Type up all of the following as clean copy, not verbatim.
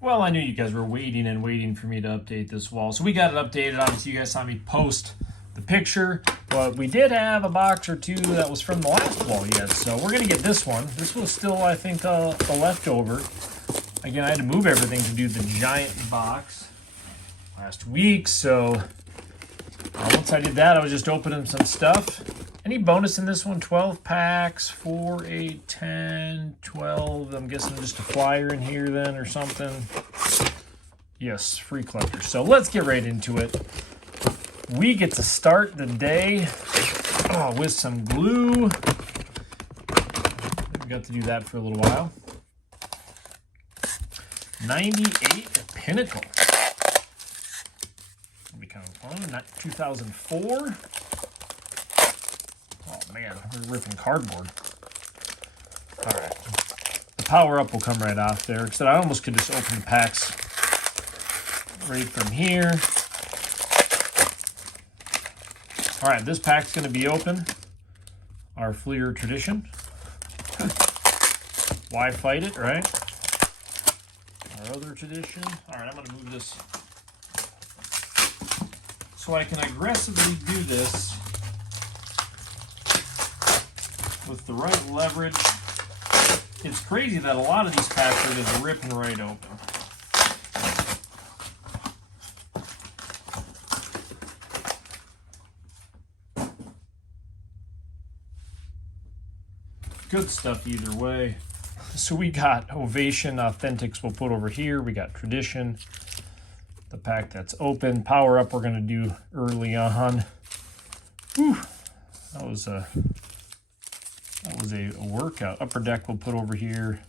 Well, I knew you guys were waiting and waiting for me to update this wall. So we got it updated. Obviously, you guys saw me post the picture. But we did have a box or two that was from the last wall yet. So we're going to get this one. This was still, I think, a leftover. Again, I had to move everything to do the giant box last week. So once I did that, I was just opening some stuff. Any bonus in this one? 12 packs, 4, 8, 10, 12. I'm guessing just a flyer in here then or something. Yes, free collector. So let's get right into it. We get to start the day with some glue. We got to do that for a little while. 98 Pinnacle. That'll be kind of fun. Not 2004. Oh man, we're ripping cardboard. All right. The power up will come right off there. Except I almost could just open the packs right from here. All right, this pack's going to be open. Our Fleer tradition. Why fight it, right? Our other tradition. All right, I'm going to move this so I can aggressively do this with the right leverage. It's crazy that a lot of these packs are just ripping right open. Good stuff either way. So we got Ovation Authentics we'll put over here. We got Tradition, the pack that's open. Power Up we're going to do early on. Whew, that was a workout. Upper Deck we'll put over here.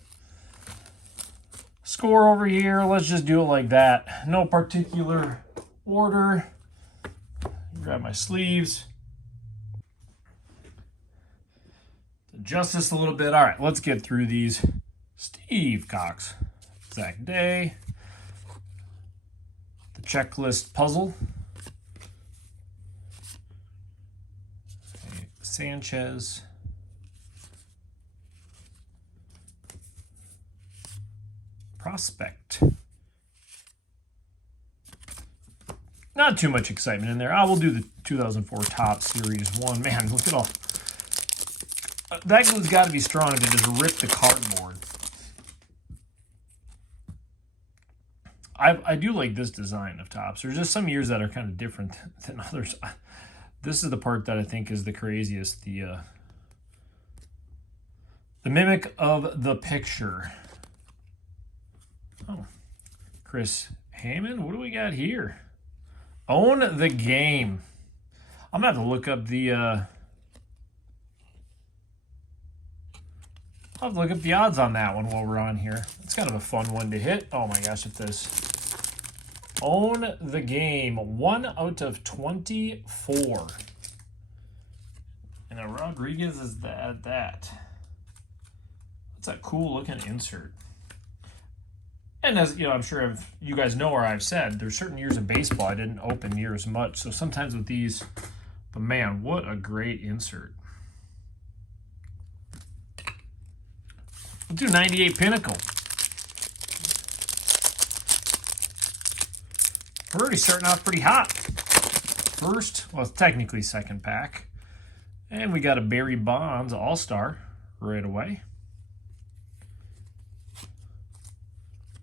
Score over here. Let's just do it like that. No particular order. Grab my sleeves. Adjust this a little bit. All right, let's get through these. Steve Cox, Zach Day, the checklist puzzle, Sanchez, Prospect. Not too much excitement in there. I will do the 2004 Top Series 1. Man, look at all. That glue's got to be strong to just rip the cardboard. I do like this design of Topps. There's just some years that are kind of different than others. This is the part that I think is the craziest. The mimic of the picture. Oh, Chris Hammond. What do we got here? Own the Game. I'm gonna have to look up the. I'll have to look up the odds on that one while we're on here. It's kind of a fun one to hit. Oh my gosh, if this. Own the Game. 1 out of 24. And a Rodriguez is that. That's a cool looking insert. And as you know, I'm sure you guys know or I've said, there's certain years of baseball I didn't open near as much. So sometimes with these, but man, what a great insert. We'll do 98 Pinnacle. We're already starting off pretty hot. First, well, it's technically second pack. And we got a Barry Bonds All-Star right away.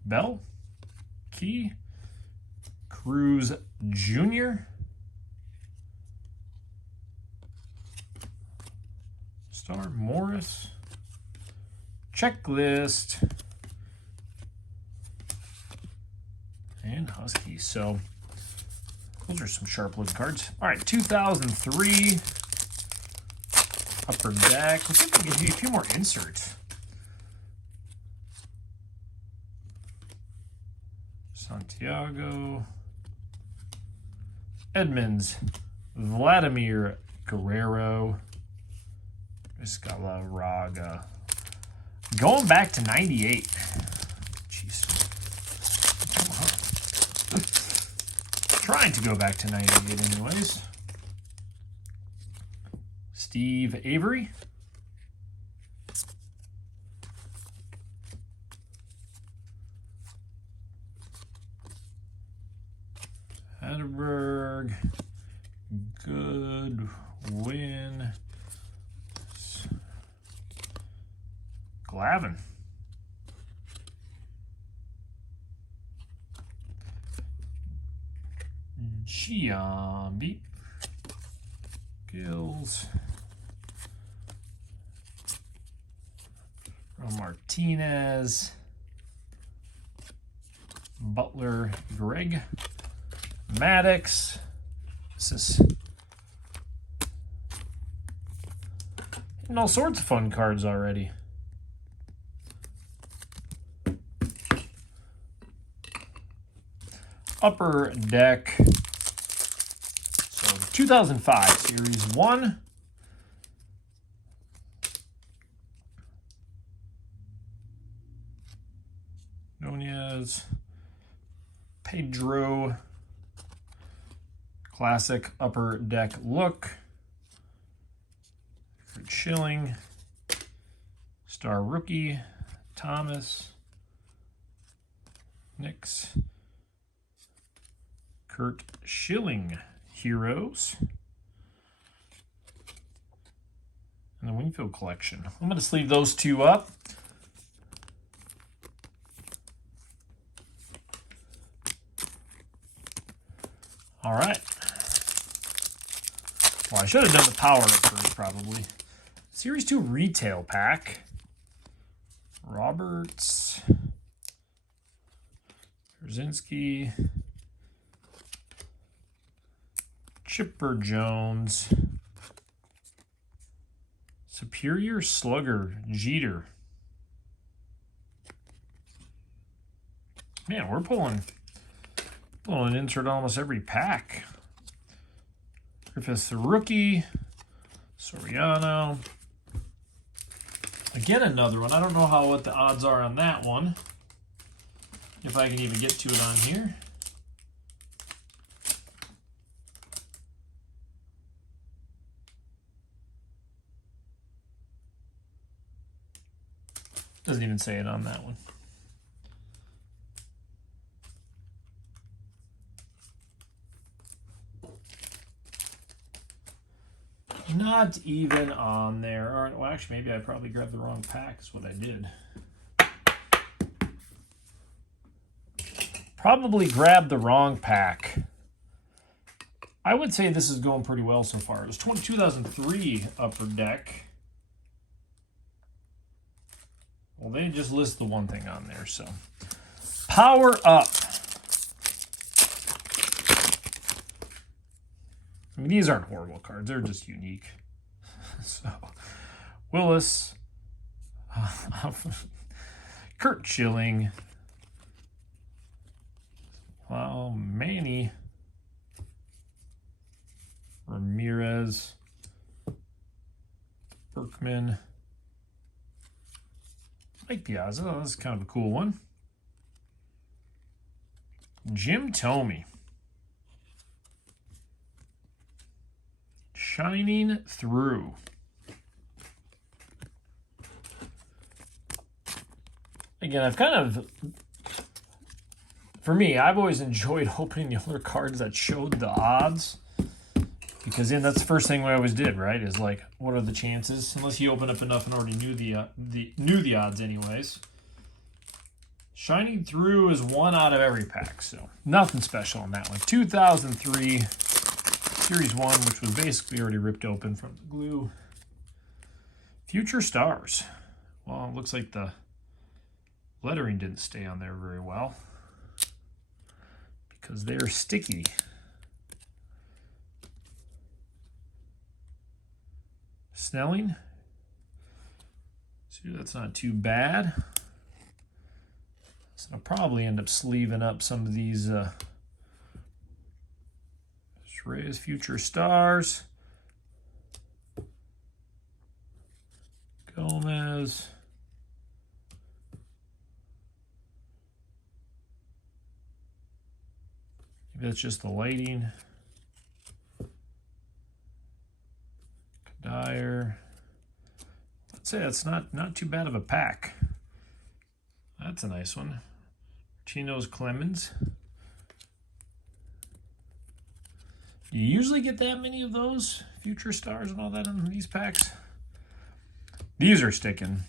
Bell, Key, Cruz Jr., Star Morris, Checklist, and Husky. So those are some sharp looking cards. All right, 2003 Upper Deck. Let's see if we can get a few more inserts. Santiago, Edmonds, Vladimir Guerrero, Galarraga. Going back to 98. Jeez. Trying to go back to 98 anyways. Steve Avery. Zetterberg, Goodwin, Glavin. Giambi, Gills, Martinez, Butler, Greg, Maddox. This is and all sorts of fun cards already. Upper Deck. So 2005 Series 1. Nunez, Pedro, classic Upper Deck look. Schilling, Star Rookie, Thomas, Nix, Kurt Schilling, Heroes, and the Wingfield Collection. I'm going to sleeve those two up. All right. Well, I should have done the power up first, probably. Series 2 retail pack. Roberts, Brzezinski, Chipper Jones, Superior Slugger, Jeter. Man, we're pulling insert almost every pack. Griffiths the rookie, Soriano. Again, another one. I don't know what the odds are on that one. If I can even get to it on here. Doesn't even say it on that one. Not even on there. Or, well, actually, maybe I probably grabbed the wrong pack is what I did. Probably grabbed the wrong pack. I would say this is going pretty well so far. It was 2003 Upper Deck. Well, they just list the one thing on there, so. Power Up. I mean, these aren't horrible cards. They're just unique. So, Willis, Kurt Schilling, well, Manny, Ramirez, Berkman, Mike Piazza. Oh, that's kind of a cool one. Jim Thome. Shining Through. Again, I've kind of, for me, I've always enjoyed opening the other cards that showed the odds. Because then that's the first thing we always did, right? Is like, what are the chances? Unless you open up enough and already knew the odds anyways. Shining Through is one out of every pack, so nothing special on that one. 2003 Series 1, which was basically already ripped open from the glue. Future Stars. Well, it looks like the lettering didn't stay on there very well because they're sticky. Snelling. See, that's not too bad. So I'll probably end up sleeving up some of these Reyes Future Stars. Gomez. Maybe that's just the lighting. Dyer. Let's say that's not too bad of a pack. That's a nice one. Chino's Clemens. Do you usually get that many of those future stars and all that in these packs? These are sticking.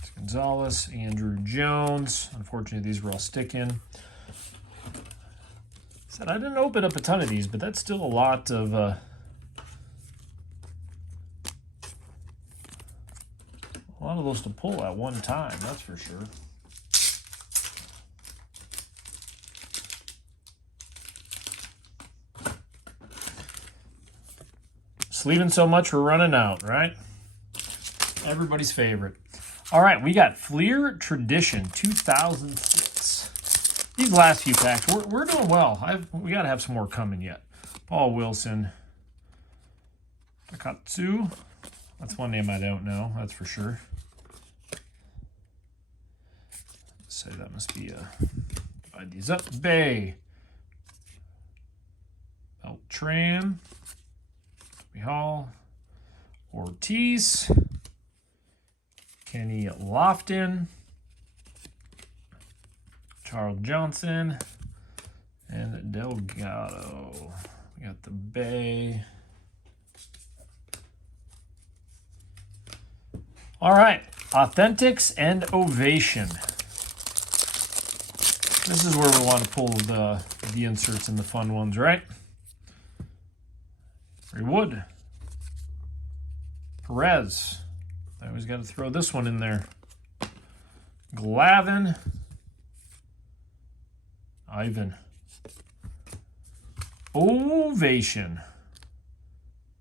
It's Gonzalez, Andrew Jones. Unfortunately, these were all sticking. Said I didn't open up a ton of these, but that's still a lot of those to pull at one time, that's for sure. Sleeving so much, we're running out, right? Everybody's favorite. All right, we got Fleer Tradition 2006. These last few packs, we're doing well. We got to have some more coming yet. Paul Wilson. Takatsu. That's one name I don't know, that's for sure. Say that must be divide these up. Bay, Beltran, Hall, Ortiz, Kenny Lofton, Charles Johnson, and Delgado. We got the Bay. All right, Authentics and Ovation. This is where we want to pull the inserts and the fun ones, right? Wood. Perez. I always got to throw this one in there. Glavin. Ivan. Ovation.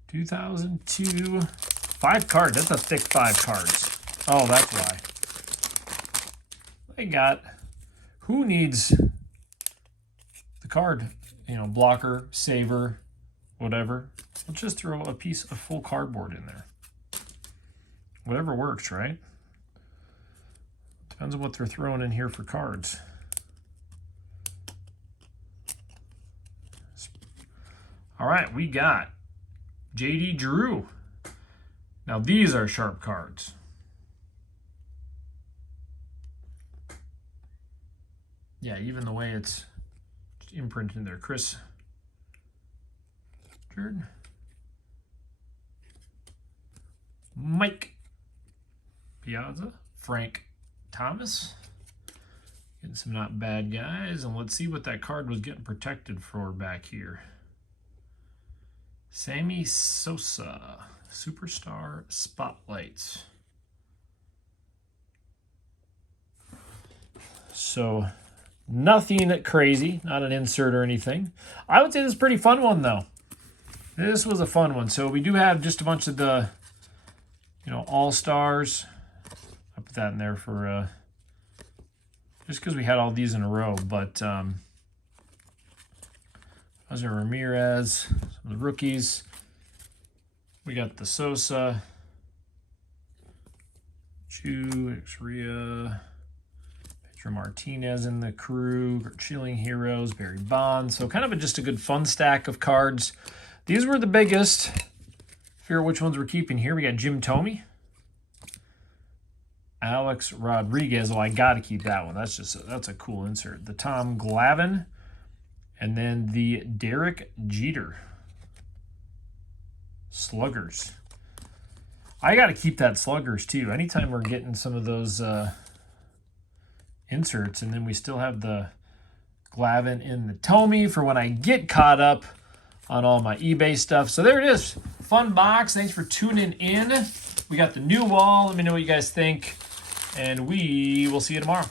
2002. 5 cards. That's a thick 5 cards. Oh, that's why. They got... Who needs the card? You know, blocker, saver, whatever. Let's just throw a piece of full cardboard in there. Whatever works, right? Depends on what they're throwing in here for cards. All right, we got JD Drew. Now these are sharp cards. Yeah, even the way it's imprinted there. Chris Jordan. Mike Piazza. Frank Thomas. Getting some not bad guys. And let's see what that card was getting protected for back here. Sammy Sosa. Superstar Spotlights. So... nothing crazy, not an insert or anything. I would say this is a pretty fun one, though. This was a fun one. So we do have just a bunch of the, all-stars. I put that in there for, just because we had all these in a row. But, Jose Ramirez, some of the rookies. We got the Sosa, Chu, Xria, Martinez in the crew, Chilling Heroes, Barry Bonds. So kind of just a good fun stack of cards. These were the biggest. Figure out which ones we're keeping here. We got Jim Thome, Alex Rodriguez. Oh, I got to keep that one. That's a cool insert. The Tom Glavine, and then the Derek Jeter. Sluggers. I got to keep that Sluggers too. Anytime we're getting some of those inserts, and then we still have the Glavine in the Thome for when I get caught up on all my eBay stuff. So there it is. Fun box. Thanks for tuning in. We got the new wall. Let me know what you guys think, and we will see you tomorrow.